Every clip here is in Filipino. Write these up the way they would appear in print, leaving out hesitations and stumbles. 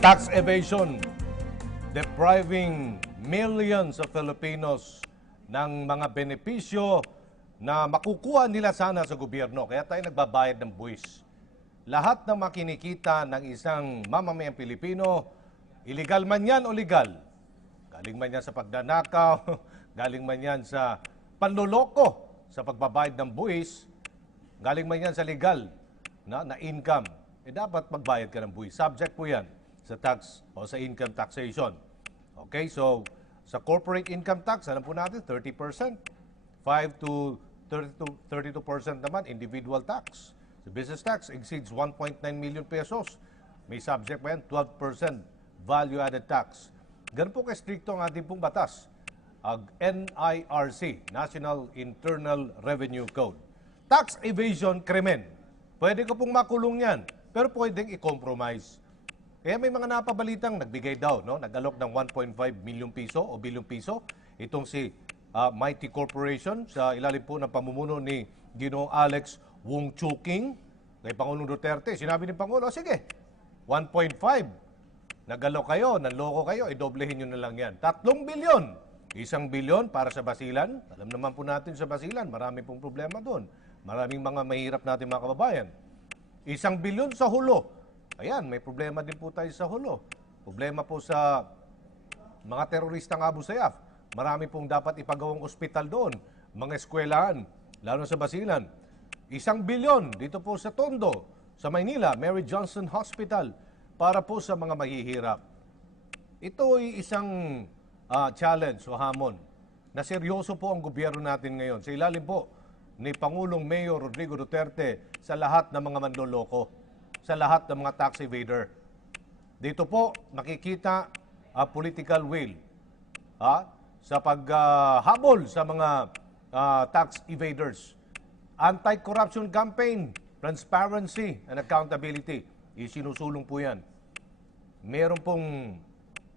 Tax evasion, depriving millions of Filipinos ng mga benepisyo na makukuha nila sana sa gobyerno. Kaya tayo nagbabayad ng buwis. Lahat ng makinikita ng isang mamamayang Pilipino, illegal man yan o legal, galing man yan sa pagdanakaw, galing man yan sa panloloko sa pagbabayad ng buwis, galing man yan sa legal na income, dapat magbayad ka ng buwis. Subject po yan sa tax o sa income taxation. Okay, so sa corporate income tax, alam po natin, 30%. 5 to 32% naman, individual tax. The business tax exceeds 1.9 million pesos. May subject pa yan, 12% value-added tax. Ganun po ka-stricto ang ating pong batas. Ang NIRC, National Internal Revenue Code. Tax evasion, krimen. Pwede ko pong makulong yan, pero pwedeng i-compromise. Kaya may mga napabalitang nagbigay daw, no? Nag-alok ng 1.5 million piso o bilyong piso. Itong si Mighty Corporation sa ilalim po ng pamumuno ni Ginoong Alex Wong Choo King kay Pangulong Duterte. Sinabi ni Pangulo, sige, 1.5. Nag-alok kayo, nanloko kayo, idoblehin nyo na lang yan. 3 bilyon. 1 bilyon para sa Basilan. Alam naman po natin sa Basilan, marami pong problema doon. Maraming mga mahirap natin mga kababayan. 1 bilyon sa Hulo. Ayan, may problema din po tayo sa Hulo. Problema po sa mga teroristang Abu Sayyaf. Marami pong dapat ipagawang ospital doon. Mga eskwelahan, lalo sa Basilan. 1 bilyon dito po sa Tondo, sa Maynila, Mary Johnson Hospital, para po sa mga mahihirap. Ito ay isang challenge o hamon na seryoso po ang gobyerno natin ngayon. Sa ilalim po ni Pangulong Mayor Rodrigo Duterte sa lahat ng mga manloloko, sa lahat ng mga tax evader. Dito po makikita political will sa paghabol sa mga tax evaders. Anti-corruption campaign, transparency and accountability. Isinusulong po yan. Meron pong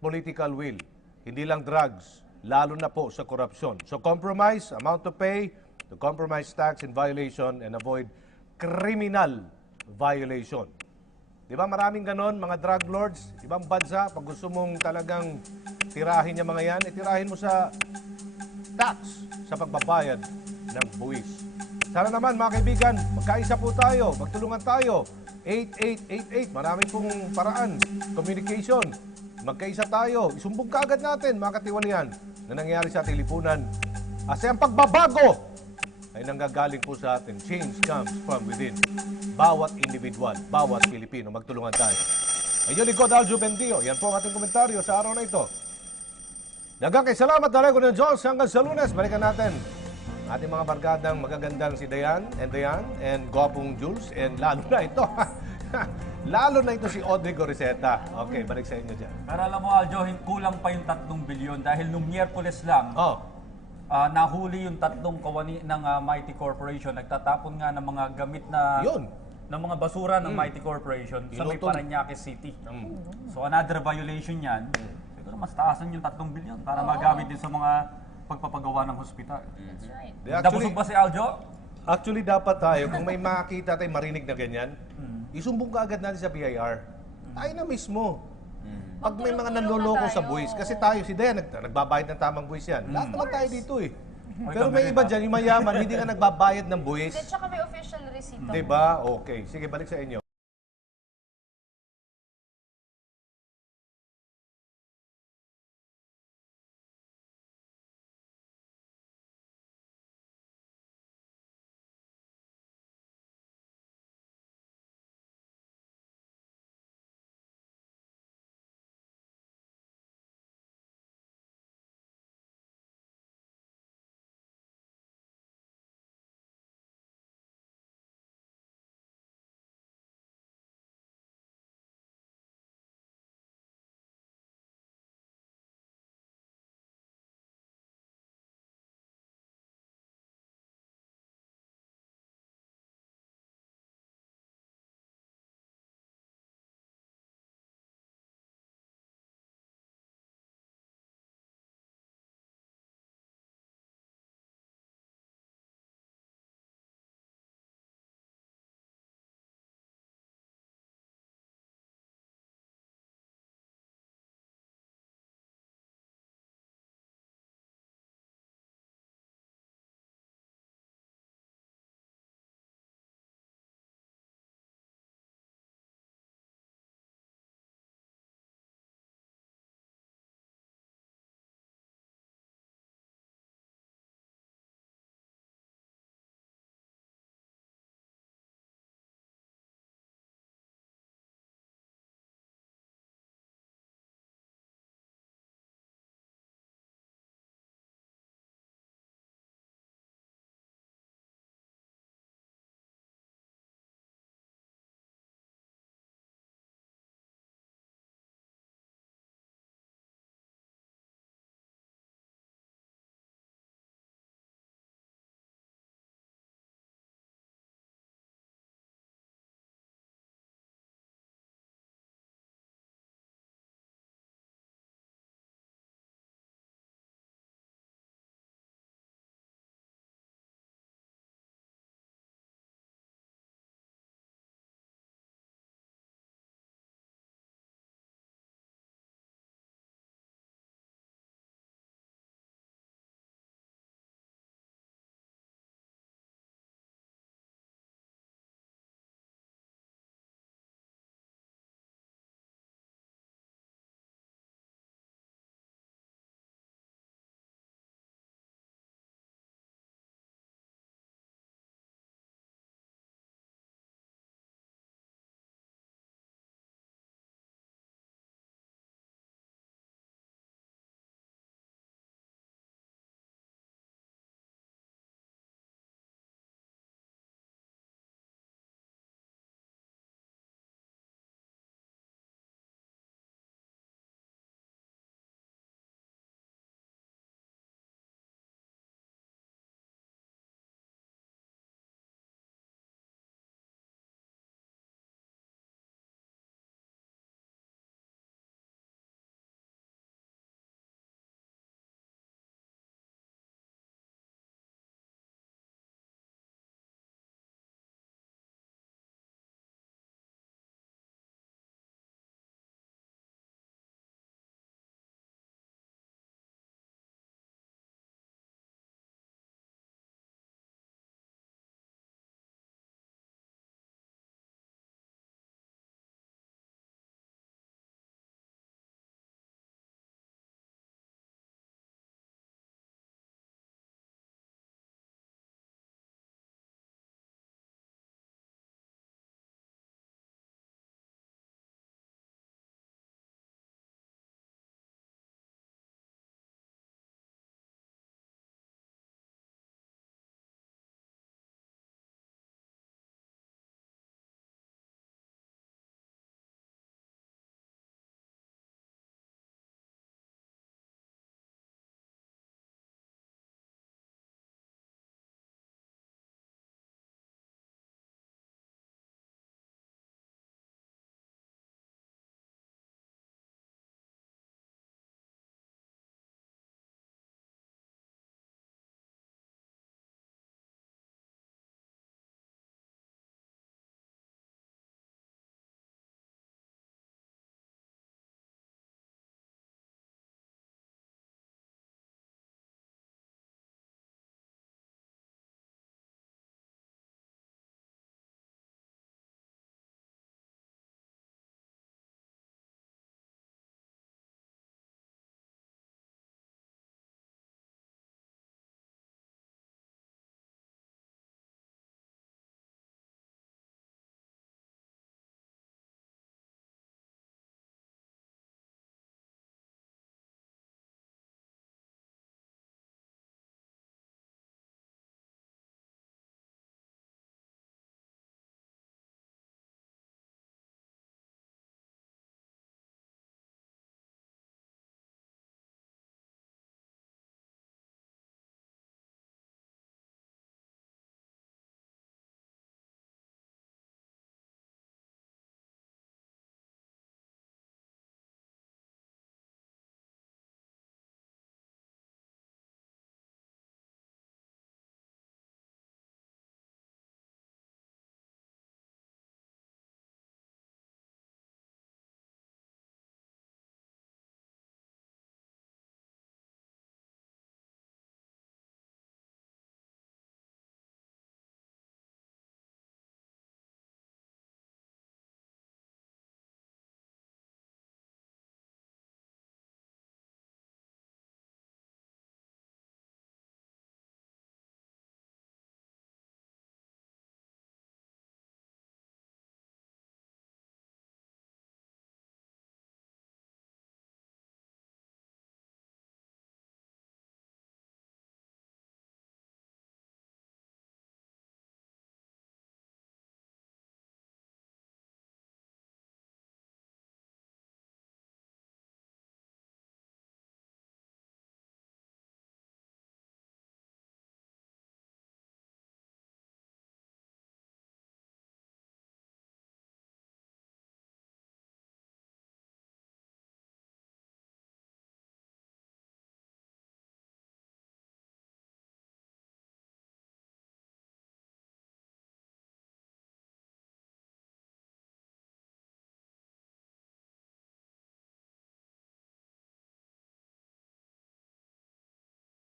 political will. Hindi lang drugs, lalo na po sa korupsyon. So compromise, amount to pay, to compromise tax in violation and avoid criminal violation. Di ba maraming ganon, mga drug lords, ibang bansa, pag gusto mong talagang tirahin yung mga yan, itirahin mo sa tax, sa pagbabayad ng buwis. Sana naman mga kaibigan, magkaisa po tayo, magtulungan tayo. 8888, marami pong paraan, communication, magkaisa tayo, isumbong ka agad natin, mga katiwalian, na nangyayari sa ating lipunan. Kasi ang pagbabago ay nanggagaling po sa atin. Change comes from within. Bawat individual, bawat Pilipino, magtulungan tayo. Ayun, Lingkod Aljo Bendio. Yan po ang ating komentaryo sa araw na ito. Dagang kay salamat talaga ng Diyos. Hanggang sa Lunes, balikan natin ating mga barkadang magagandang si Dayan and Gwapong Jules and lalo na ito. Lalo na ito si Audrey Goriseta. Okay, balik sa inyo dyan. Pero alam mo, Aljo, kulang pa yung 3 bilyon dahil nung Miyerkules lang, nahuli yung 3 kawani ng Mighty Corporation. Nagtatapon nga ng mga gamit na ng mga basura ng Mighty Corporation sa may Parañaque City. So another violation yan. Siguro mas taasan yung 3 bilyon para magamit din sa mga pagpapagawa ng hospital. That's right. Nabusog ba si Aljo? Actually, dapat tayo, kung may makita tayo marinig na ganyan, isumbong ka agad natin sa BIR. Tayo na mismo. Pag may mga nanloloko sa buwis, kasi tayo, si Dayan, nagbabayad ng tamang buwis yan. Lahat naman tayo dito eh. Pero may iba dyan, yung mayaman, hindi ka nagbabayad ng buwis. Tsaka may official receipt. Diba? Okay. Sige, balik sa inyo.